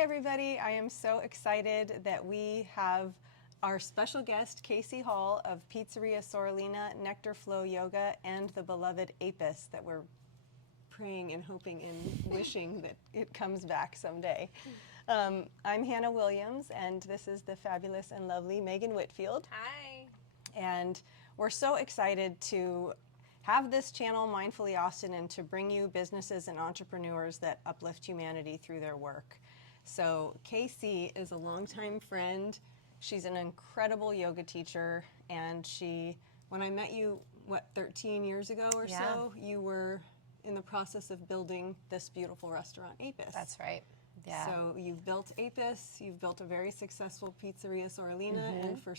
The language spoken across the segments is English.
everybody. I am so excited that we have our special guest, Casie Hall of Pizzeria Sorellina, Nectar Flow Yoga, and the beloved Apis that we're praying and hoping and wishing that it comes back someday. I'm Hannah Williams, and this is the fabulous and lovely Megan Whitfield. Hi. And we're so excited to have this channel, Mindfully Austin, and to bring you businesses and entrepreneurs that uplift humanity through their work. So Casie is a longtime friend. She's an incredible yoga teacher, and when I met you, 13 years ago or so, you were in the process of building this beautiful restaurant, Apis. That's right. Yeah. So you've built Apis, you've built a very successful Pizzeria Sorellina, and for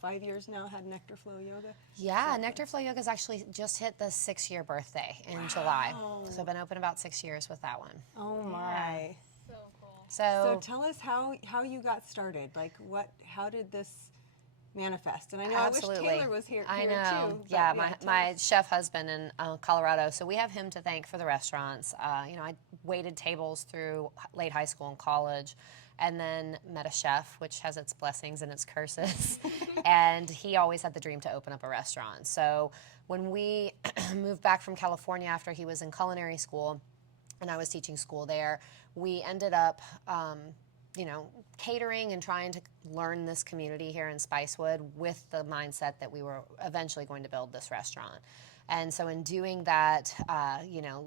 5 years now had Nectar Flow Yoga? Yeah, Nectar Flow Yoga's actually just hit the 6-year birthday in July. So I've been open about 6 years with that one. Oh my. So cool. So tell us how you got started. Like how did this manifest? And I know I wish Taylor was here too. Yeah, my chef husband in Colorado. So we have him to thank for the restaurants. I waited tables through late high school and college, and then met a chef, which has its blessings and its curses. And he always had the dream to open up a restaurant. So when we moved back from California after he was in culinary school, and I was teaching school there, we ended up catering and trying to learn this community here in Spicewood with the mindset that we were eventually going to build this restaurant. And so in doing that,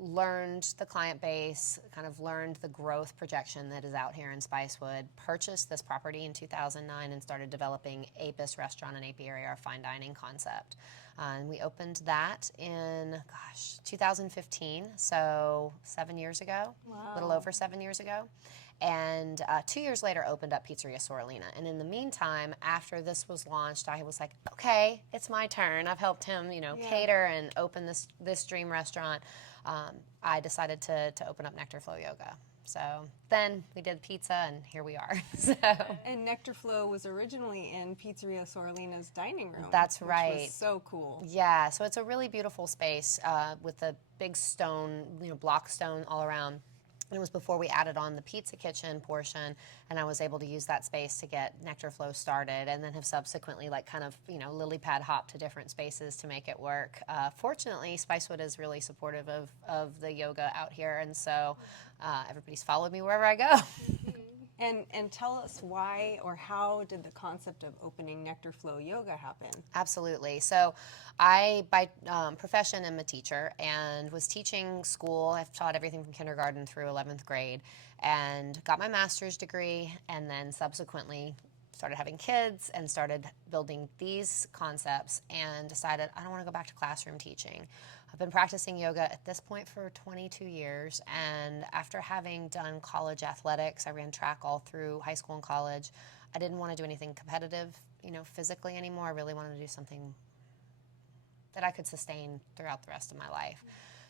learned the client base, kind of learned the growth projection that is out here in Spicewood, purchased this property in 2009 and started developing Apis Restaurant and Apiary, our fine dining concept. And we opened that in, 2015, so 7 years ago, a little over 7 years ago. And 2 years later, opened up Pizzeria Sorellina. And in the meantime, after this was launched, I was like, okay, it's my turn. I've helped him, cater and open this dream restaurant. I decided to open up Nectar Flow Yoga. So then we did pizza, and here we are. And Nectar Flow was originally in Pizzeria Sorellina's dining room. That's right. Which was so cool. Yeah, so it's a really beautiful space with a big stone, block stone all around. And it was before we added on the pizza kitchen portion, and I was able to use that space to get Nectar Flow started, and then have subsequently lily pad hop to different spaces to make it work. Fortunately, Spicewood is really supportive of the yoga out here, and so everybody's followed me wherever I go. And tell us why or how did the concept of opening Nectar Flow Yoga happen? Absolutely. So I, by profession, am a teacher and was teaching school. I've taught everything from kindergarten through 11th grade and got my master's degree, and then subsequently started having kids and started building these concepts and decided I don't want to go back to classroom teaching. I've been practicing yoga at this point for 22 years, and after having done college athletics, I ran track all through high school and college. I didn't want to do anything competitive, physically anymore. I really wanted to do something that I could sustain throughout the rest of my life.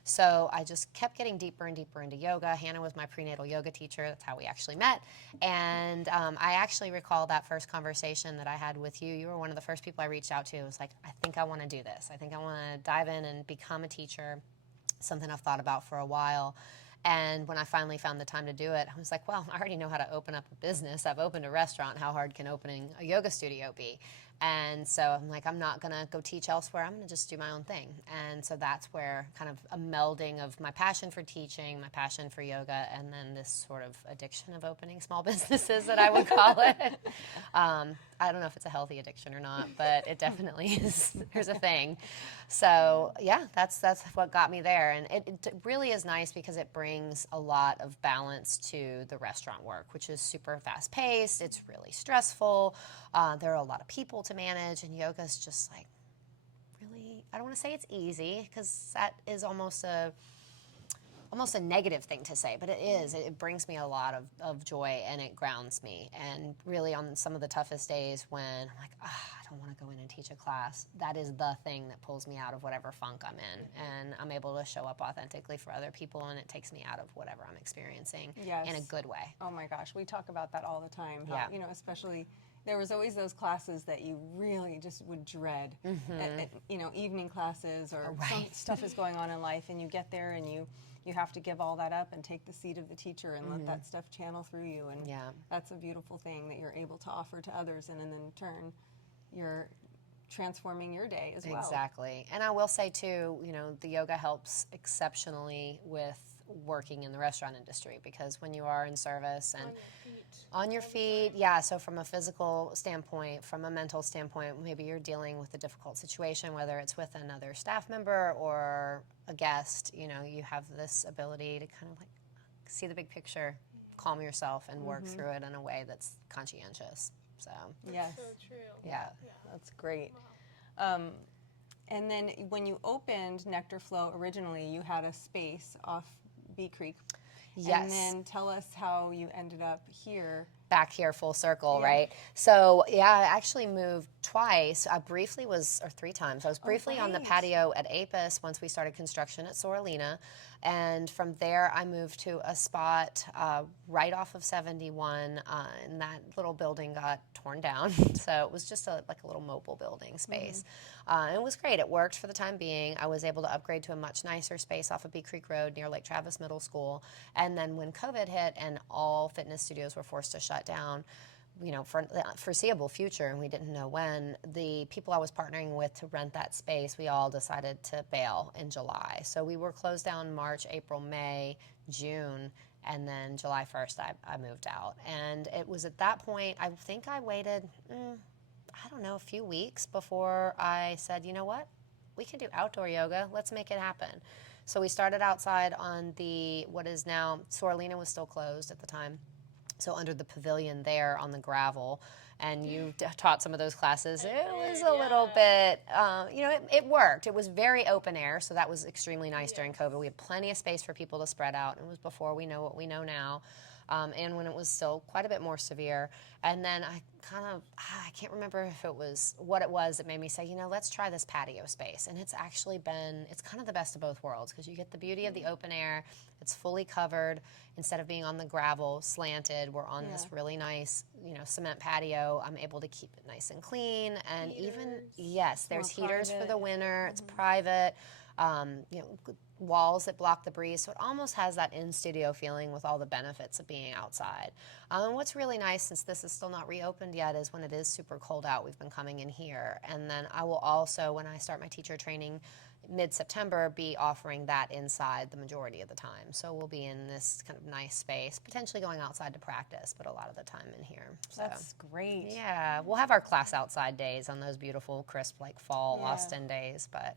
So I just kept getting deeper and deeper into yoga. Hannah was my prenatal yoga teacher. That's how we actually met. And I actually recall that first conversation that I had with you. You were one of the first people I reached out to. It was like, I think I want to do this. I think I want to dive in and become a teacher, something I've thought about for a while. And when I finally found the time to do it, I was like, well, I already know how to open up a business. I've opened a restaurant. How hard can opening a yoga studio be? And so I'm like, I'm not going to go teach elsewhere. I'm going to just do my own thing. And so that's where kind of a melding of my passion for teaching, my passion for yoga, and then this sort of addiction of opening small businesses that I would call it. I don't know if it's a healthy addiction or not, but it definitely is. There's a thing. So yeah, that's what got me there. And it really is nice because it brings a lot of balance to the restaurant work, which is super fast paced. It's really stressful. There are a lot of people to manage, and yoga is just like really, I don't want to say it's easy because that is almost a negative thing to say, but it is. It brings me a lot of joy, and it grounds me. And really on some of the toughest days when I'm like, I don't want to go in and teach a class, that is the thing that pulls me out of whatever funk I'm in. And I'm able to show up authentically for other people, and it takes me out of whatever I'm experiencing in a good way. Oh my gosh, we talk about that all the time. How, especially there was always those classes that you really just would dread. At, evening classes or some stuff is going on in life, and you get there and you you have to give all that up and take the seat of the teacher and let that stuff channel through you. And that's a beautiful thing that you're able to offer to others, and in turn, you're transforming your day as well. Exactly. And I will say too, you know, the yoga helps exceptionally with working in the restaurant industry, because when you are in service and on your feet, yeah, so from a physical standpoint, from a mental standpoint, maybe you're dealing with a difficult situation, whether it's with another staff member or a guest, you know, you have this ability to kind of like see the big picture, calm yourself, and work through it in a way that's conscientious. So yes, so true. yeah. That's great. Wow. And then when you opened Nectar Flow originally, you had a space off Bee Creek. Yes. And then tell us how you ended up here. Back here full circle, Yeah. right? So yeah, I actually moved twice. I briefly was, or 3 times. I was briefly on the right. patio at Apis once we started construction at Sorrelina. And from there, I moved to a spot right off of 71, and that little building got torn down. So it was just like a little mobile building space. It was great. It worked for the time being. I was able to upgrade to a much nicer space off of Bee Creek Road near Lake Travis Middle School. And then when COVID hit and all fitness studios were forced to shut down, you know, for the foreseeable future, and we didn't know when, the people I was partnering with to rent that space, we all decided to bail in July. So we were closed down March, April, May, June, and then July 1st I moved out. And it was at that point, I think I waited, I don't know, a few weeks before I said, you know what, we can do outdoor yoga, let's make it happen. So we started outside on the, what is now, Sorrelina was still closed at the time. So under the pavilion there on the gravel, and you taught some of those classes. It was a little bit, you know, it worked. It was very open air, so that was extremely nice during COVID. We had plenty of space for people to spread out. It was before we know what we know now. And when it was still quite a bit more severe. And then I can't remember if it was what it was that made me say, you know, let's try this patio space. And it's actually been, it's kind of the best of both worlds, because you get the beauty of the open air. It's fully covered. Instead of being on the gravel slanted, we're on this really nice, you know, cement patio. I'm able to keep it nice and clean. And even, yes, there's heaters for the winter. It's private. You know, walls that block the breeze, so it almost has that in-studio feeling with all the benefits of being outside. And what's really nice, since this is still not reopened yet, is when it is super cold out, we've been coming in here. And then I will also, when I start my teacher training mid-September, be offering that inside the majority of the time. So we'll be in this kind of nice space, potentially going outside to practice, but a lot of the time in here. So, That's great. yeah, we'll have our class outside days on those beautiful, crisp, like fall Austin days, but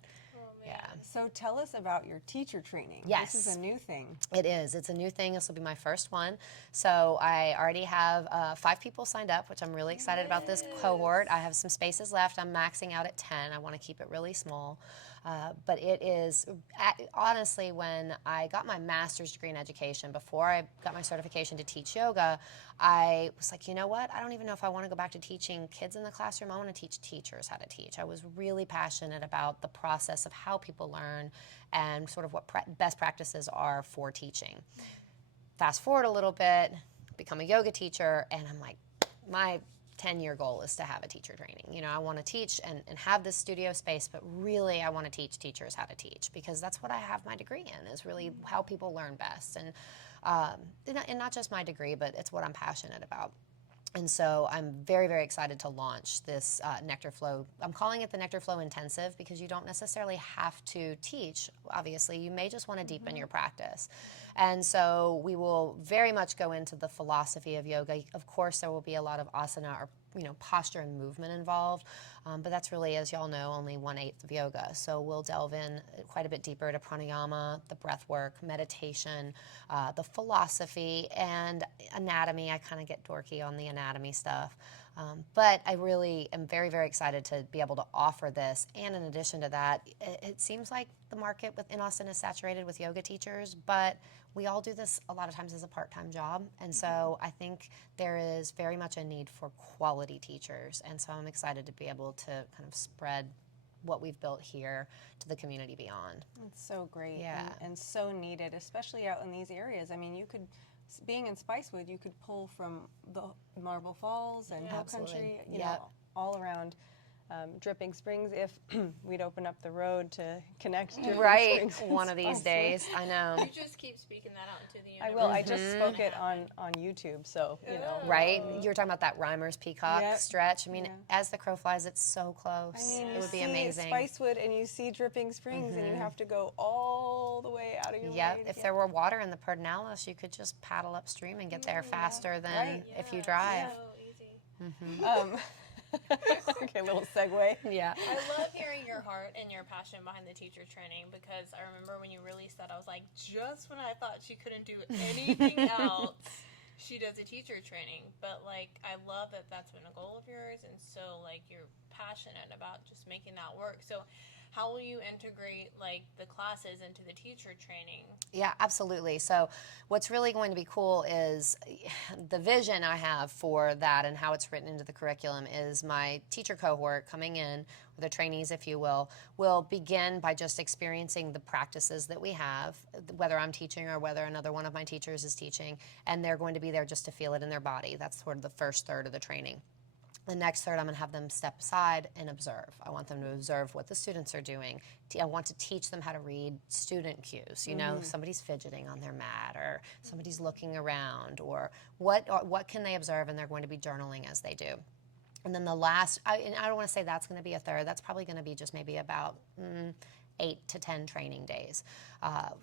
yeah. So tell us about your teacher training. Yes. This is a new thing. It is. It's a new thing. This will be my first one. So I already have 5 people signed up, which I'm really excited about this cohort. I have some spaces left. I'm maxing out at 10. I want to keep it really small. But it is, honestly, when I got my master's degree in education, before I got my certification to teach yoga, I was like, you know what? I don't even know if I want to go back to teaching kids in the classroom. I want to teach teachers how to teach. I was really passionate about the process of how people learn and sort of what best practices are for teaching. Fast forward a little bit, become a yoga teacher, and I'm like, my 10-year goal is to have a teacher training. You know, I want to teach and have this studio space, but really I want to teach teachers how to teach, because that's what I have my degree in, is really how people learn best. And not just my degree, but it's what I'm passionate about. And so I'm very, very excited to launch this Nectar Flow. I'm calling it the Nectar Flow Intensive, because you don't necessarily have to teach, obviously. You may just want to deepen your practice. And so we will very much go into the philosophy of yoga. Of course, there will be a lot of asana, or posture and movement involved, but that's really, as y'all know, only 1/8 of yoga. So we'll delve in quite a bit deeper to pranayama, the breath work, meditation, the philosophy, and anatomy. I kind of get dorky on the anatomy stuff. But I really am very, very excited to be able to offer this. And in addition to that, it seems like the market in Austin is saturated with yoga teachers, but we all do this a lot of times as a part-time job. And so I think there is very much a need for quality teachers. And so I'm excited to be able to kind of spread what we've built here to the community beyond. It's so great, Yeah. and so needed, especially out in these areas. I mean, you could, being in Spicewood, you could pull from the Marble Falls and Hill Absolutely. Country, Yep. know, all around. Dripping Springs, if we'd open up the road to connect Dripping Right, Springs and one of these Spicewood. days. I know. You just keep speaking that out into the I universe. will. I just spoke it on YouTube, so, you know. Right? You were talking about that Reimer's Peacock Yep. stretch. I mean, Yeah. as the crow flies, it's so close. I mean, It you would be see amazing. Spicewood and you see Dripping Springs, and you have to go all the way out of your Yep. way. to If get there were water in the Pedernales, you could just paddle upstream and get there faster than Right. if you drive. So easy. Okay, little segue. Yeah. I love hearing your heart and your passion behind the teacher training, because I remember when you released that, I was like, just when I thought she couldn't do anything else, she does a teacher training. But like, I love that that's been a goal of yours, and so like you're passionate about just making that work. So how will you integrate like the classes into the teacher training? Yeah, absolutely. So what's really going to be cool is the vision I have for that and how it's written into the curriculum is my teacher cohort coming in, or the trainees, if you will begin by just experiencing the practices that we have, whether I'm teaching or whether another one of my teachers is teaching, and they're going to be there just to feel it in their body. That's sort of the first third of the training. The next third, I'm going to have them step aside and observe. I want them to observe what the students are doing. I want to teach them how to read student cues. You know, somebody's fidgeting on their mat, or somebody's looking around, or what can they observe, and they're going to be journaling as they do. And then the last, and I don't want to say that's going to be a third. That's probably going to be just maybe about 8 to 10 training days.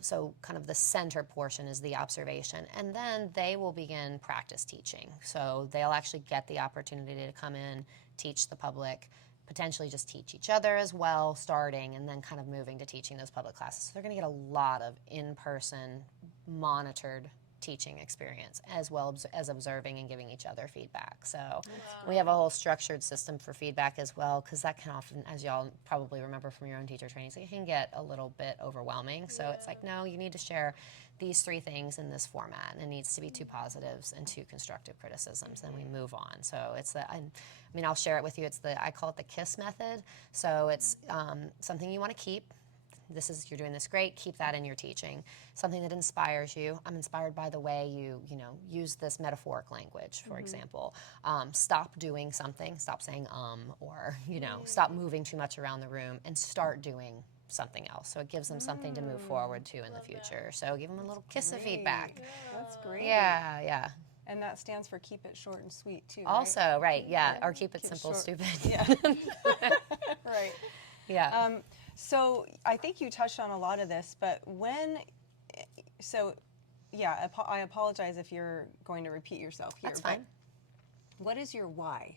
So kind of the center portion is the observation. And then they will begin practice teaching. So they'll actually get the opportunity to come in, teach the public, potentially just teach each other as well, starting, and then kind of moving to teaching those public classes. So they're going to get a lot of in-person monitored teaching experience, as well as observing and giving each other feedback. So we have a whole structured system for feedback as well, because that can often, as y'all probably remember from your own teacher trainings, it can get a little bit overwhelming. So it's like, no, you need to share these 3 things in this format, and it needs to be 2 positives and 2 constructive criticisms. Then we move on. So it's the, I mean, I'll share it with you. It's I call it the KISS method. So it's something you want to keep. You're doing this great, keep that in your teaching. Something that inspires you. I'm inspired by the way you use this metaphoric language, for example. Stop doing something, stop saying or, stop moving too much around the room and start doing something else. So it gives them something to move forward to in the future. So give them a little kiss of feedback. That's great. Yeah. And that stands for keep it short and sweet, too, Also, right, yeah. Or keep it Keep it simple, short. stupid. Yeah. Right. Yeah. So I think you touched on a lot of this, but I apologize if you're going to repeat yourself here. That's fine. But what is your why?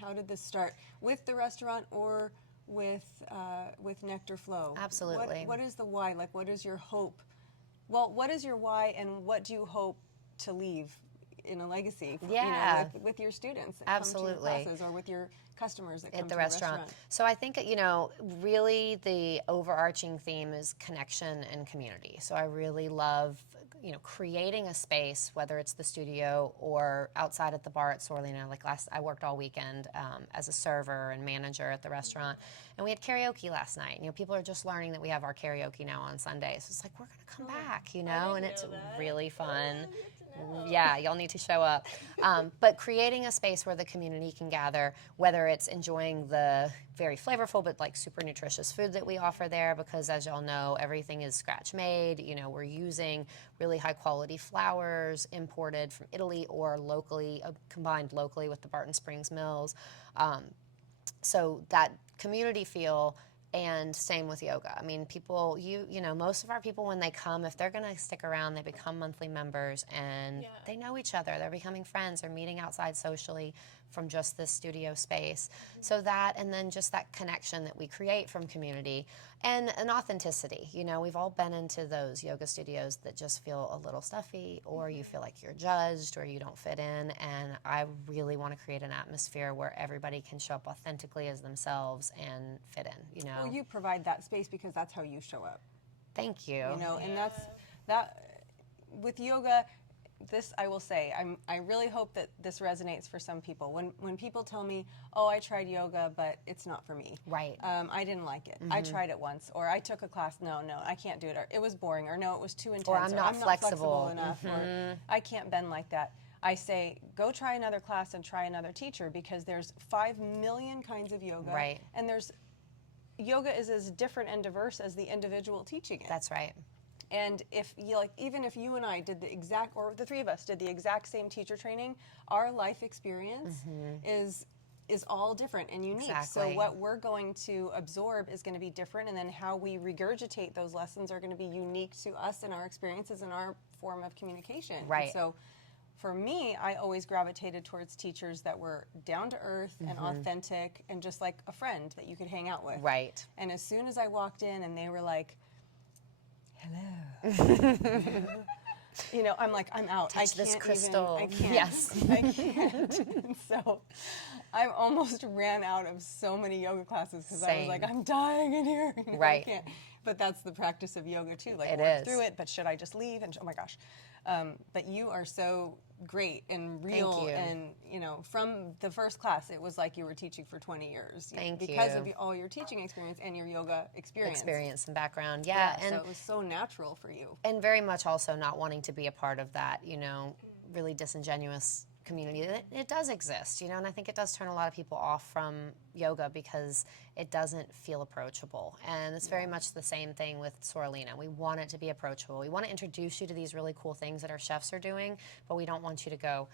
How did this start? With the restaurant or with Nectar Flow? Absolutely. What is the why? Like, what is your hope? Well, what is your why, and what do you hope to leave in a legacy with your students that Absolutely. come to your classes, or with your customers that come At the to restaurant. So I think, really the overarching theme is connection and community. So I really love, creating a space, whether it's the studio or outside at the bar at Sorrelina. Like I worked all weekend as a server and manager at the restaurant, and we had karaoke last night. People are just learning that we have our karaoke now on Sundays. So it's like, we're going to come back, and it's really fun. Yeah, y'all need to show up. But creating a space where the community can gather, whether it's enjoying the very flavorful but like super nutritious food that we offer there, because as y'all know, everything is scratch made. We're using really high quality flours imported from Italy or locally, combined locally with the Barton Springs mills. So that community feel. And same with yoga. I mean, people, most of our people, when they come, if they're going to stick around, they become monthly members, and they know each other. They're becoming friends. They're meeting outside socially from just this studio space. So that, and then just that connection that we create from community and an authenticity. We've all been into those yoga studios that just feel a little stuffy, or you feel like you're judged, or you don't fit in. And I really want to create an atmosphere where everybody can show up authentically as themselves and fit in, Well, you provide that space because that's how you show up. Thank you. And that's that with yoga. This I will say, I really hope that this resonates for some people. When people tell me, oh, I tried yoga, but it's not for me. Right. I didn't like it. I tried it once, or I took a class. No, I can't do it. Or it was boring. Or no, it was too intense. Or I'm not flexible flexible. enough. Or I can't bend like that. I say, go try another class and try another teacher, because there's 5 million kinds of yoga. Right. And yoga is as different and diverse as the individual teaching it. That's right. And if you even if you and I did or the three of us did the exact same teacher training, our life experience is all different and unique. Exactly. So what we're going to absorb is going to be different, and then how we regurgitate those lessons are going to be unique to us and our experiences and our form of communication. Right. And so for me, I always gravitated towards teachers that were down to earth and authentic and just like a friend that you could hang out with. Right. And as soon as I walked in and they were like, hello. I'm like, I'm out. Touch this crystal. I can't. Yes. I can't. And so I almost ran out of so many yoga classes because I was like, I'm dying in here. Right. I can't. But that's the practice of yoga too. Like, It work is. through it, but should I just leave? And oh my gosh. But you are so great and real. Thank you. And, from the first class, it was like you were teaching for 20 years. Thank because you. of all your teaching experience and your yoga experience. Experience and background. Yeah. So it was so natural for you. And very much also not wanting to be a part of that, really disingenuous community. It does exist, and I think it does turn a lot of people off from yoga because it doesn't feel approachable. And it's very much the same thing with Sorrelina. We want it to be approachable. We want to introduce you to these really cool things that our chefs are doing, but we don't want you to go,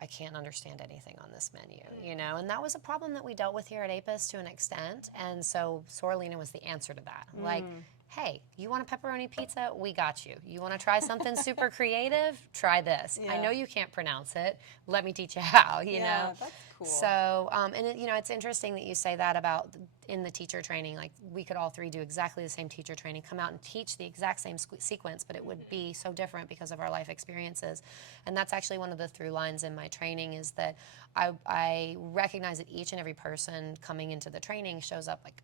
I can't understand anything on this menu, And that was a problem that we dealt with here at Apis to an extent. And so Sorrelina was the answer to that. Like, hey, you want a pepperoni pizza? We got you. You want to try something super creative? Try this. I know you can't pronounce it. Let me teach you how, you know? That's cool. So, and it's interesting that you say that about in the teacher training. Like, we could all three do exactly the same teacher training, come out and teach the exact same sequence, but it would be so different because of our life experiences. And that's actually one of the through lines in my training, is that I recognize that each and every person coming into the training shows up like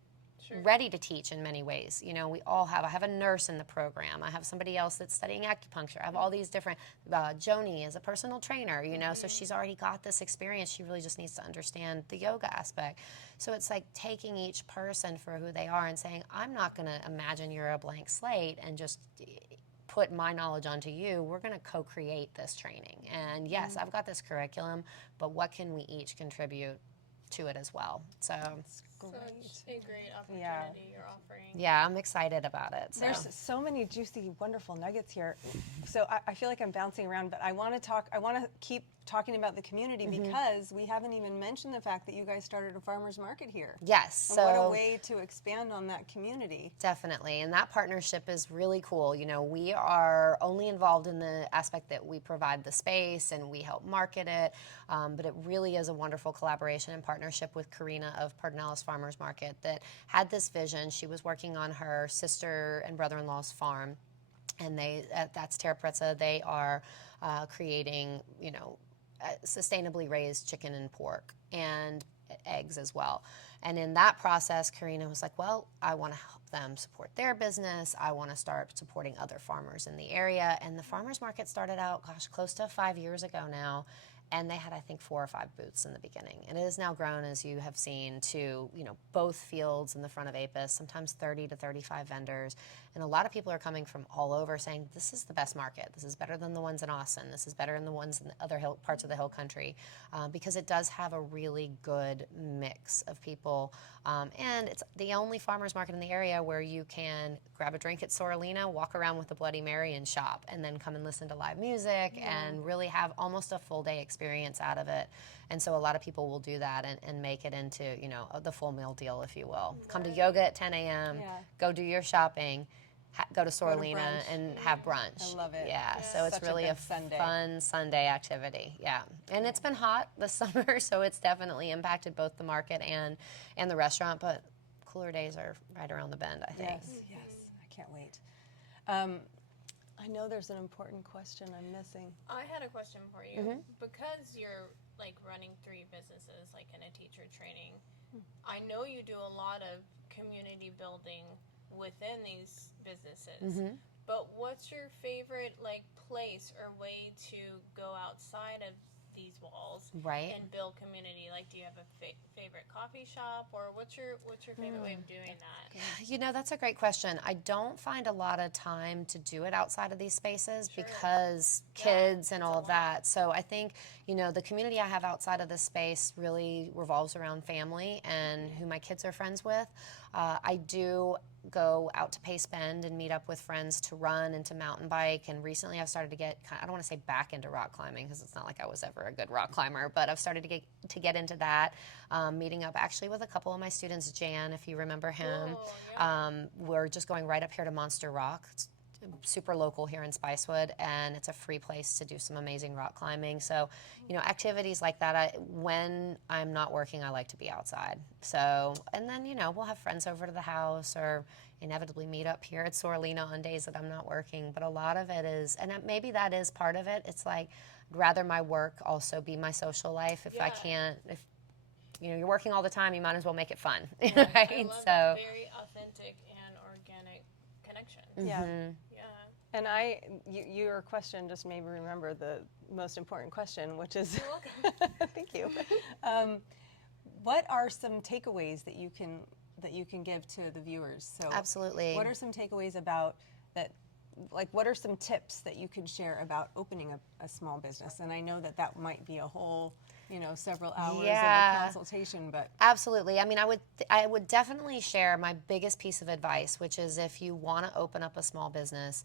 ready to teach in many ways. I have a nurse in the program. I have somebody else that's studying acupuncture. I have all these different, Joni is a personal trainer, so she's already got this experience. She really just needs to understand the yoga aspect. So it's like taking each person for who they are and saying, I'm not going to imagine you're a blank slate and just put my knowledge onto you. We're going to co-create this training. And yes, I've got this curriculum, but what can we each contribute to it as well? So such a great opportunity you're offering. yeah, I'm excited about it. So. There's so many juicy, wonderful nuggets here. So I feel like I'm bouncing around, but I want to keep talking about the community because we haven't even mentioned the fact that you guys started a farmer's market here. Yes. And so what a way to expand on that community. Definitely. And that partnership is really cool. We are only involved in the aspect that we provide the space and we help market it. But it really is a wonderful collaboration and partnership with Karina of Pardinellis Farmers Market that had this vision. She was working on her sister and brother-in-law's farm. And that's Terra Prezza. They are creating, sustainably raised chicken and pork and eggs as well. And in that process, Karina was like, well, I want to help them support their business. I want to start supporting other farmers in the area. And the farmers market started out, close to 5 years ago now. And they had, I think, 4 or 5 booths in the beginning. And it has now grown, as you have seen, to both fields in the front of Apis, sometimes 30 to 35 vendors. And a lot of people are coming from all over saying, this is the best market. This is better than the ones in Austin. This is better than the ones in the other parts of the hill country. Because it does have a really good mix of people. And it's the only farmer's market in the area where you can grab a drink at Sorrelina, walk around with a Bloody Mary and shop, and then come and listen to live music and really have almost a full day experience out of it. And so a lot of people will do that and make it into, the full meal deal, if you will. Come to yoga at 10 a.m., go do your shopping, go to Sorrelina and have brunch. I love it. Yeah, so it's Such a really good a Sunday. fun Sunday activity. Yeah, and it's been hot this summer, so it's definitely impacted both the market and the restaurant, but cooler days are right around the bend, I think. Yes. I can't wait. I know there's an important question I'm missing. I had a question for you. Because you're running 3 businesses in a teacher training, I know you do a lot of community building within these businesses. But what's your favorite place or way to go outside of these walls locals Right. and build community? Like, do you have a favorite coffee shop, or what's your favorite way of doing that? You know, that's a great question. I don't find a lot of time to do it outside of these spaces Sure. because kids and all of that. So I think, you know, the community I have outside of this space really revolves around family and who my kids are friends with. I do go out to Pace Bend and meet up with friends to run and to mountain bike. And recently I've started to get, I don't want to say back into rock climbing because it's not like I was ever a good rock climber, but I've started to get into that. Meeting up actually with a couple of my students, Jan, if you remember him. Cool, yeah. We're just going right up here to Monster Rock. It's super local here in Spicewood, and it's a free place to do some amazing rock climbing. So, you know, activities like that, when I'm not working, I like to be outside. So, and then, you know, we'll have friends over to the house or inevitably meet up here at Sorrelina on days that I'm not working. But a lot of it is, and maybe that is part of it, it's like, I'd rather my work also be my social life. If I can't, if, you know, you're working all the time, you might as well make it fun, right? I love that. Very authentic and organic connection. Yeah. Yeah. And your question just made me remember the most important question, which is, You're welcome. thank you. What are some takeaways that you can give to the viewers? So, Absolutely. What are some takeaways about that? Like, what are some tips that you can share about opening a small business? And I know that might be a whole, you know, several hours of a consultation, but Absolutely. I mean, I would definitely share my biggest piece of advice, which is if you want to open up a small business,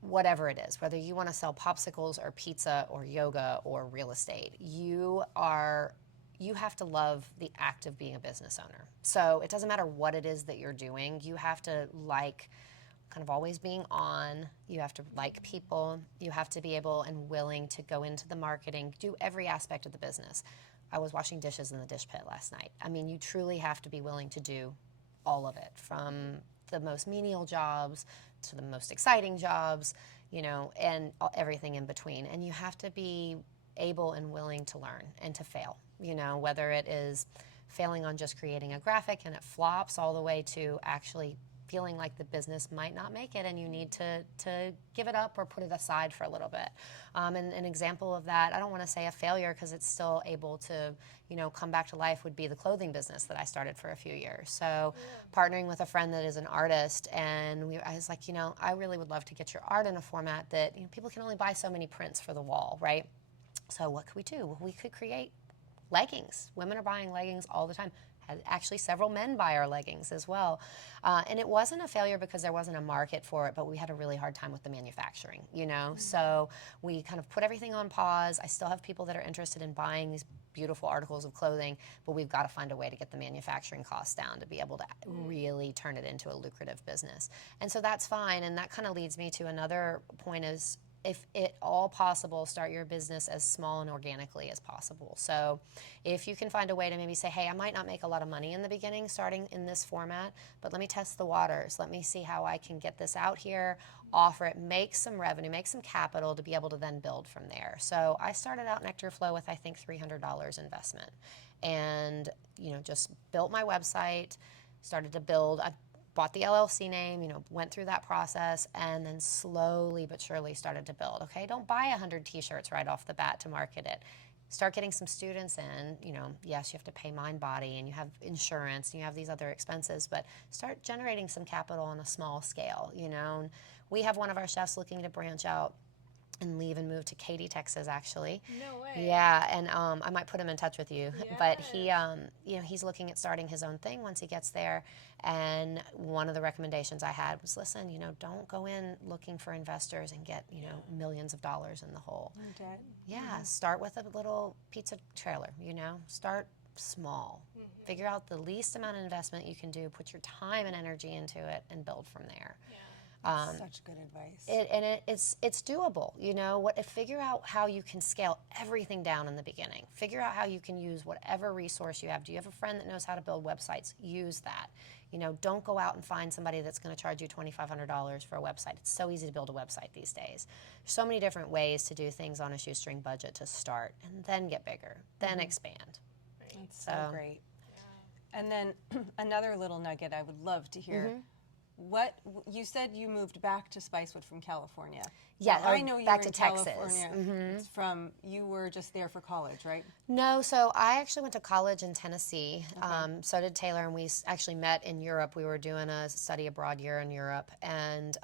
whatever it is, whether you want to sell popsicles or pizza or yoga or real estate, you have to love the act of being a business owner. So it doesn't matter what it is that you're doing. You have to like kind of always being on. You have to like people. You have to be able and willing to go into the marketing, do every aspect of the business. I was washing dishes in the dish pit last night. I mean, you truly have to be willing to do all of it, from the most menial jobs to the most exciting jobs, you know, and everything in between. And you have to be able and willing to learn and to fail, you know, whether it is failing on just creating a graphic and it flops all the way to actually feeling like the business might not make it and you need to give it up or put it aside for a little bit. And an example of that, I don't want to say a failure because it's still able to, you know, come back to life, would be the clothing business that I started for a few years. So partnering with a friend that is an artist, and I was like, you know, I really would love to get your art in a format that, you know, people can only buy so many prints for the wall, right? So what could we do? Well, we could create leggings. Women are buying leggings all the time. Had actually several men buy our leggings as well. And it wasn't a failure because there wasn't a market for it, but we had a really hard time with the manufacturing, you know? So we kind of put everything on pause. I still have people that are interested in buying these beautiful articles of clothing, but we've got to find a way to get the manufacturing costs down to be able to really turn it into a lucrative business. And so that's fine. And that kind of leads me to another point is, if at all possible, start your business as small and organically as possible. So if you can find a way to maybe say, hey, I might not make a lot of money in the beginning starting in this format, but let me test the waters. Let me see how I can get this out here, offer it, make some revenue, make some capital to be able to then build from there. So I started out Nectar Flow with, I think, $300 investment. And, you know, just built my website, started to build. I bought the LLC name, you know, went through that process, and then slowly but surely started to build. Okay, don't buy 100 t-shirts right off the bat to market it. Start getting some students in, you know, yes, you have to pay Mind Body and you have insurance and you have these other expenses, but start generating some capital on a small scale, you know. And we have one of our chefs looking to branch out and leave and move to Katy, Texas, actually. No way. Yeah, and I might put him in touch with you. But he, Yes. you know, he's looking at starting his own thing once he gets there. And one of the recommendations I had was, listen, you know, don't go in looking for investors and get, you know, millions of dollars in the hole. Yeah, start with a little pizza trailer, you know, start small. Figure out the least amount of investment you can do, put your time and energy into it, and build from there. Such good advice. It's doable, you know. Figure out how you can scale everything down in the beginning. Figure out how you can use whatever resource you have. Do you have a friend that knows how to build websites? Use that. You know, don't go out and find somebody that's going to charge you $2,500 for a website. It's so easy to build a website these days. So many different ways to do things on a shoestring budget to start, and then get bigger, then expand. That's so great. And then another little nugget I would love to hear. What you said you moved back to Spicewood from California. Yeah, Now, or I know you back were to in Texas. California. You were just there for college, right? No, so I actually went to college in Tennessee. So did Taylor, and we actually met in Europe. We were doing a study abroad year in Europe, and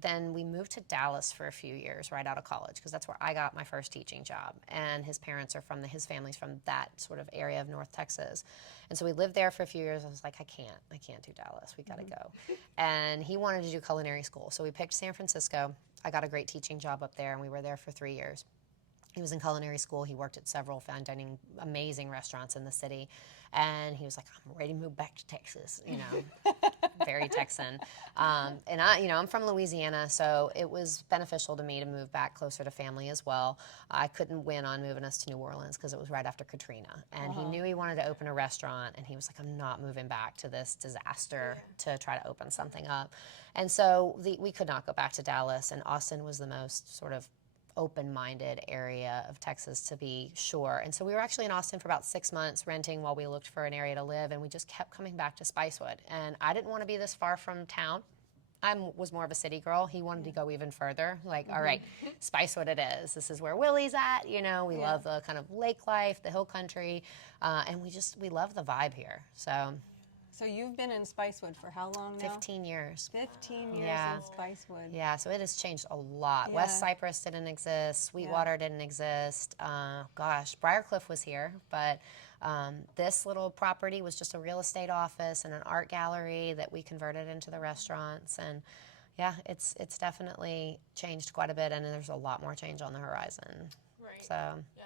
then we moved to Dallas for a few years right out of college because that's where I got my first teaching job. And his parents are his family's from that sort of area of North Texas. And so we lived there for a few years. I was like, I can't do Dallas. We got to go. And he wanted to do culinary school. So we picked San Francisco. I got a great teaching job up there, and we were there for 3 years. He was in culinary school. He worked at several fine dining, amazing restaurants in the city. And he was like, I'm ready to move back to Texas, very Texan. And I'm from Louisiana, so it was beneficial to me to move back closer to family as well. I couldn't win on moving us to New Orleans because it was right after Katrina. And he knew he wanted to open a restaurant, and he was like, I'm not moving back to this disaster to try to open something up. And so we could not go back to Dallas, and Austin was the most sort of open-minded area of Texas, to be sure. And so we were actually in Austin for about 6 months renting while we looked for an area to live, and we just kept coming back to Spicewood. And I didn't want to be this far from town. I was more of a city girl. He wanted to go even further. Like, all right, Spicewood it is. This is where Willie's at. We love the kind of lake life, the hill country, and we love the vibe here. So you've been in Spicewood for how long now? 15 years. 15 years Yeah. in Spicewood. Yeah, so it has changed a lot. Yeah. West Cypress didn't exist. Sweetwater didn't exist. Briarcliff was here, but this little property was just a real estate office and an art gallery that we converted into the restaurants. And yeah, it's definitely changed quite a bit, and there's a lot more change on the horizon. Right. So Yeah.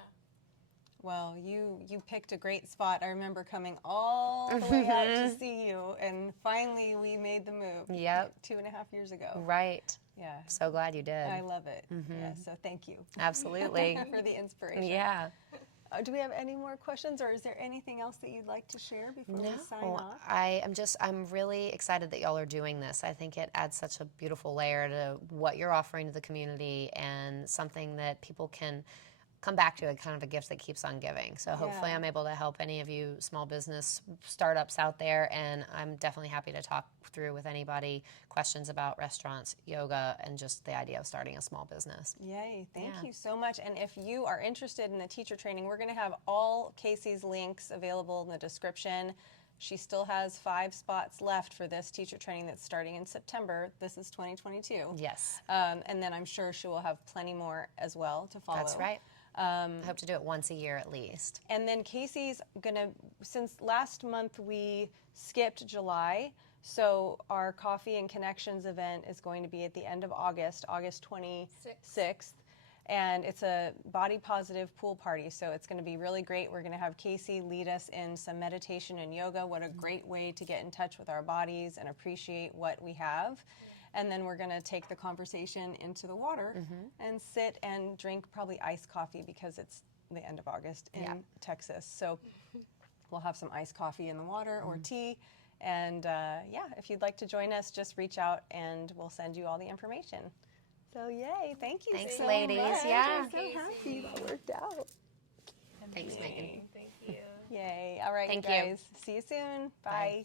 Well, you picked a great spot. I remember coming all the way out to see you, and finally we made the move. Yep. 2.5 years ago. right. Yeah. So glad you did. I love it. Yeah, so thank you Absolutely. for the inspiration. Yeah. Do we have any more questions, or is there anything else that you'd like to share before we sign off? I'm really excited that y'all are doing this. I think it adds such a beautiful layer to what you're offering to the community, and something that people can come back to, a kind of a gift that keeps on giving. So hopefully I'm able to help any of you small business startups out there, and I'm definitely happy to talk through with anybody questions about restaurants, yoga, and just the idea of starting a small business. Yay, thank you so much. And if you are interested in the teacher training, we're going to have all Casie's links available in the description. She still has 5 spots left for this teacher training that's starting in September. This is 2022. Yes. And then I'm sure she will have plenty more as well to follow. That's right. I hope to do it once a year at least. And then Casey's gonna, since last month we skipped July, so our Coffee and Connections event is going to be at the end of August, August 26th. And it's a body positive pool party, so it's going to be really great. We're going to have Casie lead us in some meditation and yoga. What a great way to get in touch with our bodies and appreciate what we have. And then we're going to take the conversation into the water and sit and drink probably iced coffee, because it's the end of August in Texas. So we'll have some iced coffee in the water or tea. And if you'd like to join us, just reach out and we'll send you all the information. So yay, thank you Thanks, so ladies. much. Yeah. I'm so happy that worked out. Thanks, Megan. Thank you. Yay. All right, Thank you you. guys. See you soon. Bye. Bye.